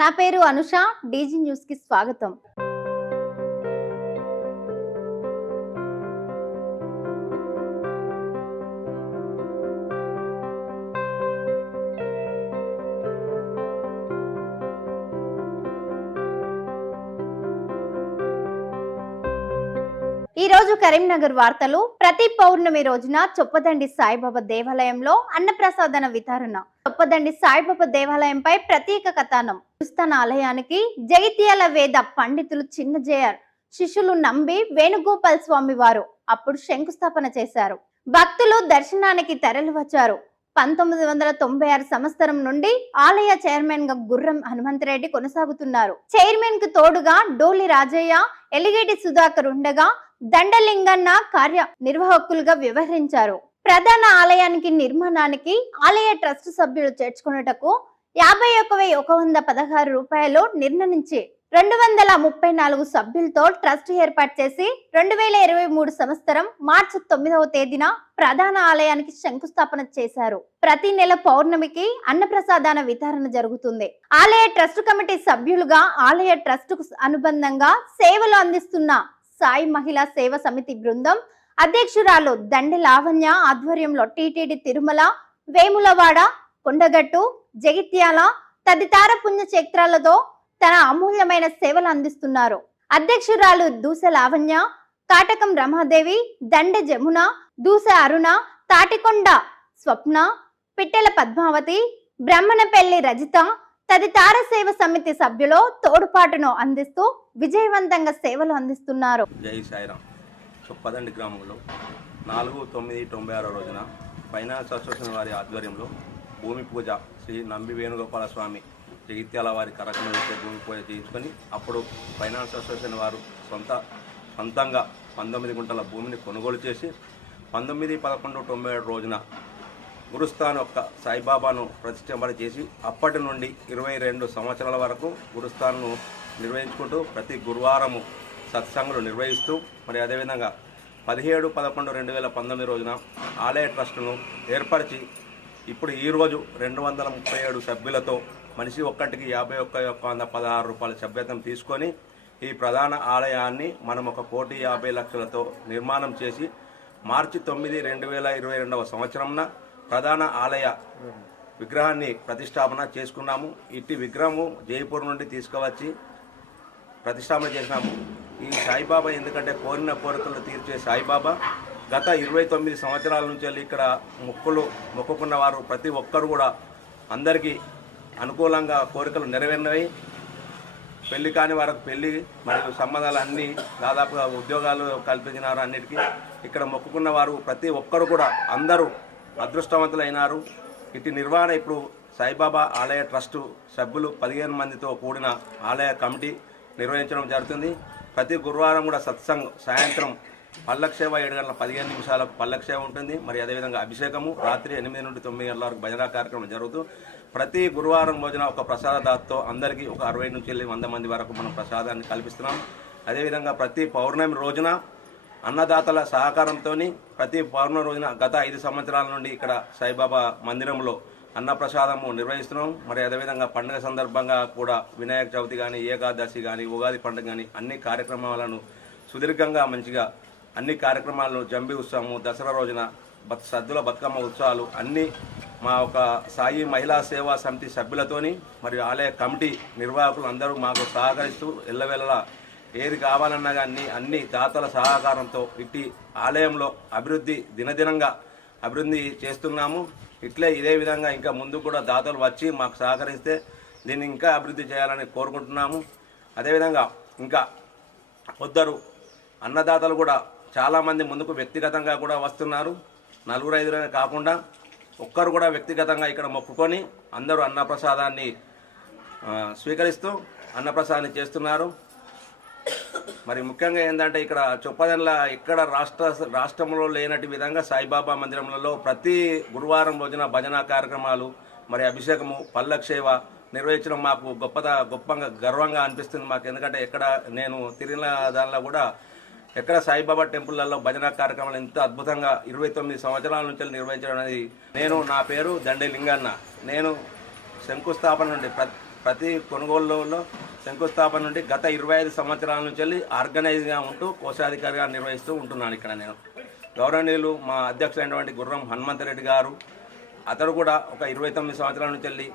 నా పేరు Anusha. DG news కి స్వాగతం. ఈ రోజు కరీంనగర్ వార్తలు. ప్రతి పౌర్ణమి రోజున చొప్పదండి సాయిబాబా దేవాలయంలో అన్నప్రసాదన వితరణ. చొప్పదండి సాయిబాబా దేవాలయంపై ప్రత్యేక కథనం. గురుస్థాన ఆలయానికి జగిత్యాల వేద పండితులు చిన్నజేయర్ శిష్యులు నంబి వేణుగోపాల్ స్వామి వారు అప్పుడు శంకుస్థాపన చేశారు. భక్తులు దర్శనానికి తరలి వచ్చారు. 1996 సంవత్సరం నుండి ఆలయ చైర్మన్ గా గుర్రం హనుమంతరెడ్డి కొనసాగుతున్నారు. చైర్మన్ కు తోడుగా డోలి రాజయ్య, ఎలిగేటి సుధాకర్ ఉండగా దండలింగన్న కార్యనిర్వాహకులుగా వ్యవహరించారు. ప్రధాన ఆలయానికి నిర్మాణానికి ఆలయ ట్రస్ట్ సభ్యులు చేర్చుకున్నటకు 51,116 రూపాయలు నిర్ణయించి 234 సభ్యులతో ట్రస్ట్ ఏర్పాటు చేసి 2023 సంవత్సరం మార్చి 9వ తేదీన ప్రధాన ఆలయానికి శంకుస్థాపన చేశారు. ప్రతి నెల పౌర్ణమికి అన్నప్రసాదాన వితరణ జరుగుతుంది. ఆలయ ట్రస్ట్ కమిటీ సభ్యులుగా ఆలయ ట్రస్ట్ కు అనుబంధంగా సేవలు అందిస్తున్న సాయి మహిళా సేవ సమితి బృందం అధ్యక్షురాలు దండె లావణ్య ఆధ్వర్యంలో టీటీడీ తిరుమల, వేములవాడ, కొండగట్టు, జగిత్యాల తదితర పుణ్యక్షేత్రాలతో తన అమూల్యమైన సేవలు అందిస్తున్నారు. అధ్యక్షురాలు దూస లావణ్య, కాటకం రమాదేవి, దండె జమున, దూస అరుణ, తాటికొండ స్వప్న, పిట్టెల పద్మావతి, బ్రహ్మణపల్లి రజిత తదితర సేవ సమితి సభ్యులు తోడ్పాటును అందిస్తూ విజయవంతంగా సేవలు అందిస్తున్నారు. జై సాయిరాం. చొప్పదండి గ్రామంలో 4/9/96 రోజున ఫైనాన్స్ అసోసియేషన్ వారి ఆధ్వర్యంలో భూమి పూజ శ్రీ నంబి వేణుగోపాల స్వామి జగిత్యాల వారి కరకం వేసే భూమి పూజ చేయించుకొని అప్పుడు ఫైనాన్స్ అసోసియేషన్ వారు సొంతంగా 19 గుంటల భూమిని కొనుగోలు చేసి 19/11/97 రోజున గురుస్థాన్ యొక్క సాయిబాబాను ప్రతిష్ఠింపన చేసి అప్పటి నుండి 22 సంవత్సరాల వరకు గురుస్థాన్ను నిర్వహించుకుంటూ ప్రతి గురువారము సత్సంగులు నిర్వహిస్తూ మరి అదేవిధంగా 17/11/2019 రోజున ఆలయ ట్రస్టును ఏర్పరిచి ఇప్పుడు ఈరోజు 237 సభ్యులతో మనిషి ఒక్కటికి 51,116 రూపాయల సభ్యత్వం తీసుకొని ఈ ప్రధాన ఆలయాన్ని మనం 1,50,00,000తో నిర్మాణం చేసి మార్చి 9, 2022 సంవత్సరంన ప్రధాన ఆలయ విగ్రహాన్ని ప్రతిష్టాపన చేసుకున్నాము. ఇట్టి విగ్రహము జైపూర్ నుండి తీసుకువచ్చి ప్రతిష్టాపన చేసినాము. ఈ సాయిబాబా ఎందుకంటే కోరిన కోరికలు తీర్చే సాయిబాబా గత 29 సంవత్సరాల నుంచి ఇక్కడ మొక్కుకున్న వారు ప్రతి ఒక్కరు కూడా అందరికీ అనుకూలంగా కోరికలు నెరవేరినవి. పెళ్లి కాని వారికి పెళ్లి మరియు సంబంధాలు అన్నీ దాదాపుగా ఉద్యోగాలు కల్పించినారు. అన్నిటికీ ఇక్కడ మొక్కుకున్న వారు ప్రతి ఒక్కరు కూడా అందరూ అదృష్టవంతులైనారు. ఇటు నిర్వహణ ఇప్పుడు సాయిబాబా ఆలయ ట్రస్టు సభ్యులు 15 మందితో కూడిన ఆలయ కమిటీ నిర్వహించడం జరుగుతుంది. ప్రతి గురువారం కూడా సత్సంగ్ సాయంత్రం పల్లక్ సేవ 7 గంటల 15 నిమిషాలకు పల్లక్ సేవ ఉంటుంది. మరి అదేవిధంగా అభిషేకము రాత్రి 8 నుండి 9 గంటల వరకు భజన కార్యక్రమం జరుగుతూ ప్రతి గురువారం రోజున ఒక ప్రసాద దాతతో అందరికీ ఒక 60 నుంచి 100 మంది వరకు మనం ప్రసాదాన్ని కల్పిస్తున్నాం. అదేవిధంగా ప్రతి పౌర్ణమి రోజున అన్నదాతల సహకారంతో ప్రతి పౌర్ణమి రోజున గత 5 సంవత్సరాల నుండి ఇక్కడ సాయిబాబా మందిరంలో అన్నప్రసాదము నిర్వహిస్తున్నాం. మరి అదేవిధంగా పండుగ సందర్భంగా కూడా వినాయక చవితి కానీ, ఏకాదశి కానీ, ఉగాది పండుగ కానీ అన్ని కార్యక్రమాలను సుదీర్ఘంగా మంచిగా అన్ని కార్యక్రమాలను జంబి ఉత్సవము, దసరా రోజున సద్దుల బతుకమ్మ ఉత్సవాలు అన్నీ మా ఒక సాయి మహిళా సేవా సమితి సభ్యులతోని మరియు ఆలయ కమిటీ నిర్వాహకులు అందరూ మాకు సహకరిస్తూ ఎల్లవేళలా ఏది కావాలన్నా కానీ అన్ని దాతల సహకారంతో ఇట్టి ఆలయంలో అభివృద్ధి దినదినంగా అభివృద్ధి చేస్తున్నాము. ఇదే విధంగా ఇంకా ముందు కూడా దాతలు వచ్చి మాకు సహకరిస్తే దీన్ని ఇంకా అభివృద్ధి చేయాలని కోరుకుంటున్నాము. అదేవిధంగా ఇంకా కొందరు అన్నదాతలు కూడా చాలామంది ముందుకు వ్యక్తిగతంగా కూడా వస్తున్నారు. 4-5 కాకుండా ఒక్కరు కూడా వ్యక్తిగతంగా ఇక్కడ మొక్కుకొని అందరూ అన్నప్రసాదాన్ని స్వీకరిస్తూ అన్నప్రసాదాన్ని చేస్తున్నారు. మరి ముఖ్యంగా ఏంటంటే ఇక్కడ చొప్పదండ్ల ఇక్కడ రాష్ట్రంలో లేనటి విధంగా సాయిబాబా మందిరంలో ప్రతి గురువారం రోజున భజన కార్యక్రమాలు, మరి అభిషేకము, పల్లక్ సేవ నిర్వహించడం మాకు గొప్పగా గర్వంగా అనిపిస్తుంది మాకు. ఎందుకంటే ఎక్కడ నేను తిరిగిన దానిలో కూడా ఎక్కడ సాయిబాబా టెంపుల్లలో భజన కార్యక్రమాలు ఎంత అద్భుతంగా 29 సంవత్సరాల నుంచి నిర్వహించడం అనేది. నా పేరు దండె లింగన్న. నేను శంకుస్థాపన నుండి ప్రతి కొనుగోలులో శంకుస్థాపన నుండి గత 25 సంవత్సరాల నుంచి వెళ్ళి ఆర్గనైజ్గా ఉంటూ కోశాధికారిగా నిర్వహిస్తూ ఉంటున్నాను ఇక్కడ నేను. గౌరవనీయులు మా అధ్యక్షులైనటువంటి గుర్రం హనుమంతరెడ్డి గారు, అతడు కూడా ఒక 29 సంవత్సరాల నుంచి వెళ్ళి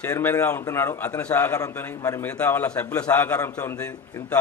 చైర్మన్గా ఉంటున్నాడు. అతని సహకారంతో మరి మిగతా వాళ్ళ సభ్యుల సహకారంతో ఇంత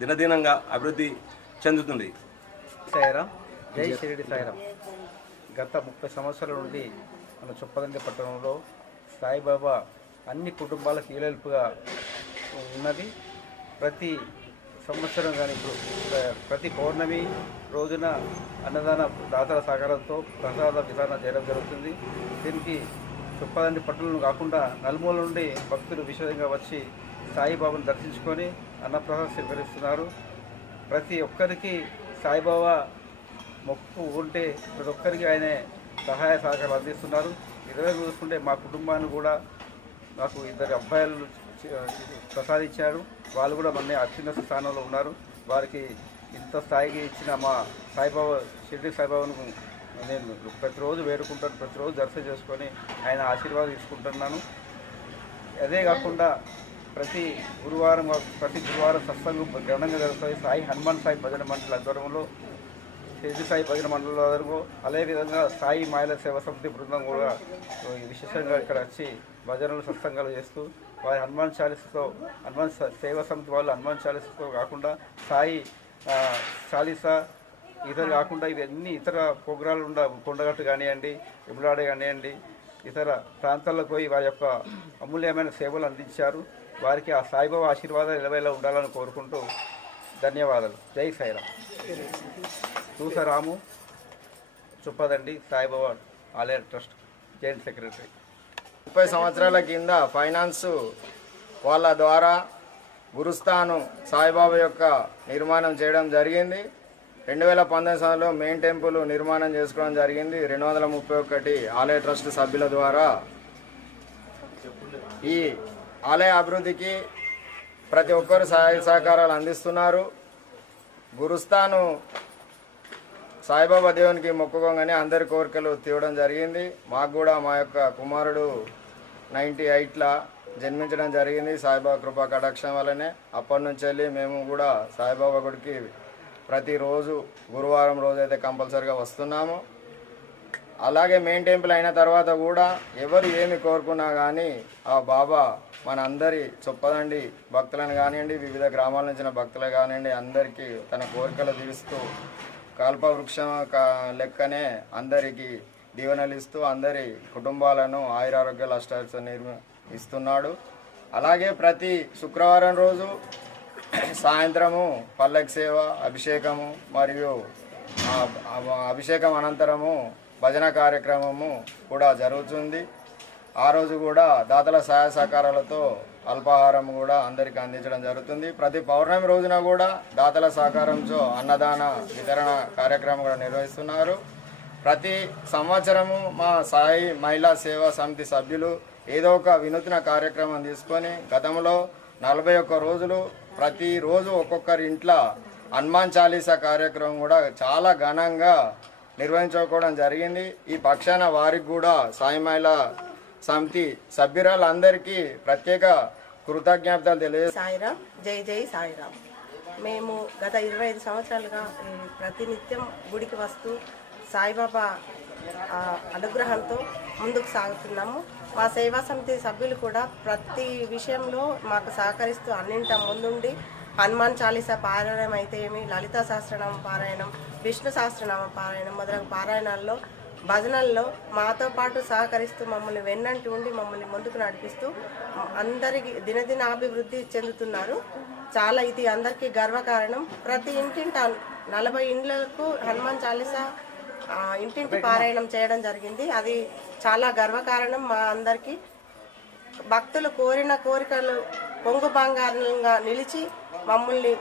దినదినంగా అభివృద్ధి చెందుతుంది. సాయిరాం, జై షిరిడి సాయిరాం. గత 30 సంవత్సరాల నుండి మన చొప్పదండి పట్టణంలో సాయిబాబా అన్ని కుటుంబాలకు ఈలెల్పుగా ఉన్నది. ప్రతి సంవత్సరం కానీ ఇప్పుడు ప్రతి పౌర్ణమి రోజున అన్నదాన దాతల సహకారంతో ప్రసాద విధానం చేయడం జరుగుతుంది. దీనికి చొప్పదండి పట్టణంలో కాకుండా నలుమూల నుండి భక్తులు విశేషంగా వచ్చి సాయిబాబాను దర్శించుకొని అన్నప్రసాదం స్వీకరిస్తున్నారు. ప్రతి ఒక్కరికి సాయిబాబా మొక్కు ఉంటే ప్రతి ఒక్కరికి ఆయనే సహాయ సహకారాలు అందిస్తున్నారు. ఇరవై చూసుకుంటే మా కుటుంబాన్ని కూడా నాకు 2 అబ్బాయిలు ప్రసాదించారు. వాళ్ళు కూడా మన అత్యున్నత స్థానంలో ఉన్నారు. వారికి ఇంత స్థాయికి ఇచ్చిన మా సాయిబాబా, షిరిడి సాయిబాబాను నేను ప్రతిరోజు వేడుకుంటాను, ప్రతిరోజు దర్శనం చేసుకొని ఆయన ఆశీర్వాదం తీసుకుంటున్నాను. అదే కాకుండా ప్రతి గురువారం సత్సంగం ఘనంగా జరుగుతాయి. సాయి హనుమాన్ సాయి భజన మండలి ఆధ్వర్యంలో, షిరిడి సాయి భజన మండలి ఆధ్వర్యంలో, అదేవిధంగా సాయి మహిళా సేవా సమితి బృందం కూడా విశేషంగా ఇక్కడ వచ్చి భజనలు సత్సంగాలు చేస్తూ వారి హనుమాన్ సేవా సమితి వాళ్ళు హనుమాన్ చాలీసాతో కాకుండా సాయి చాలీసా ఇతర కాకుండా ఇవన్నీ ఇతర ప్రోగ్రాలు కొండగట్టు కానివ్వండి, ఎములాడ కానివ్వండి, ఇతర ప్రాంతాలకు పోయి వారి యొక్క అమూల్యమైన సేవలు అందించారు. వారికి ఆ సాయిబాబా ఆశీర్వాదాలు ఎలవేలా ఉండాలని కోరుకుంటూ ధన్యవాదాలు. జై సాయిరామ్. చూసరాము, చొప్పదండి సాయిబాబా ఆలయ ట్రస్ట్ జాయింట్ సెక్రటరీ. 30 సంవత్సరాల కింద ఫైనాన్స్ వాళ్ళ ద్వారా గురుస్థాను సాయిబాబా యొక్క నిర్మాణం చేయడం జరిగింది. 2019 సంవత్సరంలో మెయిన్ టెంపుల్ నిర్మాణం చేసుకోవడం జరిగింది. 231 ఆలయ ట్రస్ట్ సభ్యుల ద్వారా ఈ ఆలయ అభివృద్ధికి ప్రతి ఒక్కరు సహాయ సహకారాలు అందిస్తున్నారు. గురుస్థాను సాయిబాబా దేవునికి మొక్కుకోగానే అందరి కోరికలు తీయడం జరిగింది. మాకు కూడా మా యొక్క కుమారుడు 98లా జన్మించడం జరిగింది సాయిబాబా కృపా కటాక్షం వల్లనే. అప్పటి నుంచి వెళ్ళి మేము కూడా సాయిబాబా గుడికి ప్రతిరోజు గురువారం రోజైతే కంపల్సరీగా వస్తున్నాము. అలాగే మెయిన్ టెంపుల్ అయిన తర్వాత కూడా ఎవరు ఏమి కోరుకున్నా కానీ ఆ బాబా మన అందరి చొప్పదండి భక్తులను కానివ్వండి, వివిధ గ్రామాల నుంచి భక్తులు కానివ్వండి, అందరికీ తన కోరికలు తీరుస్తూ కల్పవృక్షం లెక్కనే అందరికీ దీవెనలు ఇస్తూ అందరి కుటుంబాలను ఆయురారోగ్యాలు అష్టాలు ఇస్తున్నాడు. అలాగే ప్రతి శుక్రవారం రోజు సాయంత్రము పల్లకి సేవ, అభిషేకము మరియు అభిషేకం అనంతరము భజన కార్యక్రమము కూడా జరుగుతుంది. ఆ రోజు కూడా దాతల సహాయ సహకారాలతో అల్పాహారం కూడా అందరికీ అందించడం జరుగుతుంది. ప్రతి పౌర్ణమి రోజున కూడా దాతల సహకారంతో అన్నదాన వితరణ కార్యక్రమం కూడా నిర్వహిస్తున్నారు. ప్రతి సంవత్సరము మా సాయి మహిళా సేవా సమితి సభ్యులు ఏదో ఒక వినూత్న కార్యక్రమం తీసుకొని గతంలో 41 రోజులు ప్రతిరోజు ఒక్కొక్కరి ఇంట్లో హనుమాన్ చాలీసా కార్యక్రమం కూడా చాలా ఘనంగా నిర్వహించుకోవడం జరిగింది. ఈ పక్షాన వారికి కూడా సాయి మహిళా సమితి సభ్యురాలందరికీ ప్రత్యేక కృతజ్ఞతలు తెలియజేస్తాం. సాయిరామ్, జై జై సాయిరామ్. మేము గత 25 సంవత్సరాలుగా ప్రతినిత్యం గుడికి వస్తూ సాయిబాబా అనుగ్రహంతో ముందుకు సాగుతున్నాము. మా సేవా సమితి సభ్యులు కూడా ప్రతి విషయంలో మాకు సహకరిస్తూ అన్నింట ముందుండి హనుమాన్ చాలీసా పారాయణం అయితే ఏమి, లలితా సహస్రనామ పారాయణం, విష్ణు సహస్రనామ పారాయణం మొదలగు పారాయణాల్లో, భజనల్లో మాతో పాటు సహకరిస్తూ మమ్మల్ని వెన్నంటి ఉండి మమ్మల్ని ముందుకు నడిపిస్తూ అందరికీ దినదినాభివృద్ధి చెందుతున్నారు. చాలా ఇది అందరికీ గర్వకారణం. ప్రతి ఇంటింట 40 ఇండ్లకు హనుమాన్ చాలీసా ఇంటింటి పారాయణం చేయడం జరిగింది. అది చాలా గర్వకారణం మా అందరికీ. భక్తులు కోరిన కోరికలు పొంగు బంగారంగా నిలిచి మమ్మల్ని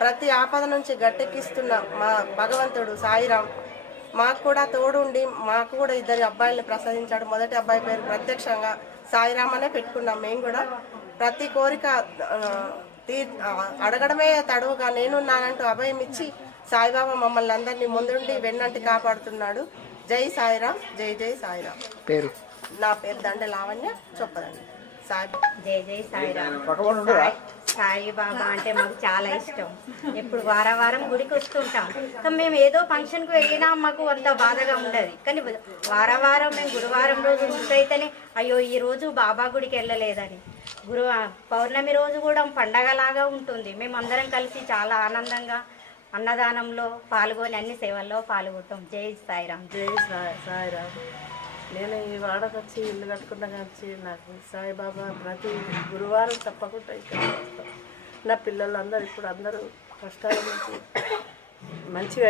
ప్రతి ఆపద నుంచి గట్టెక్కిస్తున్న మా భగవంతుడు సాయిరామ్ మాకు కూడా తోడుండి మాకు కూడా 2 అబ్బాయిలను ప్రసాదించాడు. మొదటి అబ్బాయి పేరు ప్రత్యక్షంగా సాయిరామ్ అనే పెట్టుకున్నాం. మేము కూడా ప్రతి కోరిక అడగడమే తడువుగా నేనున్నానంటూ అభయం ఇచ్చి సాయిబాబా మమ్మల్ని అందరినీ ముందుండి వెన్నంటి కాపాడుతున్నాడు. జై సాయిరామ్, జై జై సాయిరామ్. పేరు? నా పేరు దండ లావణ్య, చొప్పదండి. సాయి జై జై సాయిరామ్. సాయిబాబా అంటే మాకు చాలా ఇష్టం. ఇప్పుడు వారం గుడికి వస్తుంటాం. కానీ మేము ఏదో ఫంక్షన్కి వెళ్ళినా మాకు అంత బాధగా ఉండదు. కానీ వారం మేము గురువారం రోజు మిస్ అయితేనే అయ్యో ఈ రోజు బాబా గుడికి వెళ్ళలేదని. పౌర్ణమి రోజు కూడా పండగలాగా ఉంటుంది. మేము అందరం కలిసి చాలా ఆనందంగా అన్నదానంలో పాల్గొని అన్ని సేవల్లో పాల్గొంటాం. జై సాయిరామ్. జై సాయిరామ్. నేను ఈ వాడకు వచ్చి ఇల్లు కట్టుకున్న కానీ నాకు సాయిబాబా ప్రతి గురువారం తప్పకుండా ఇక్కడ వస్తాం. నా పిల్లలందరూ ఇప్పుడు అందరూ కష్టాల నుంచి మంచిగా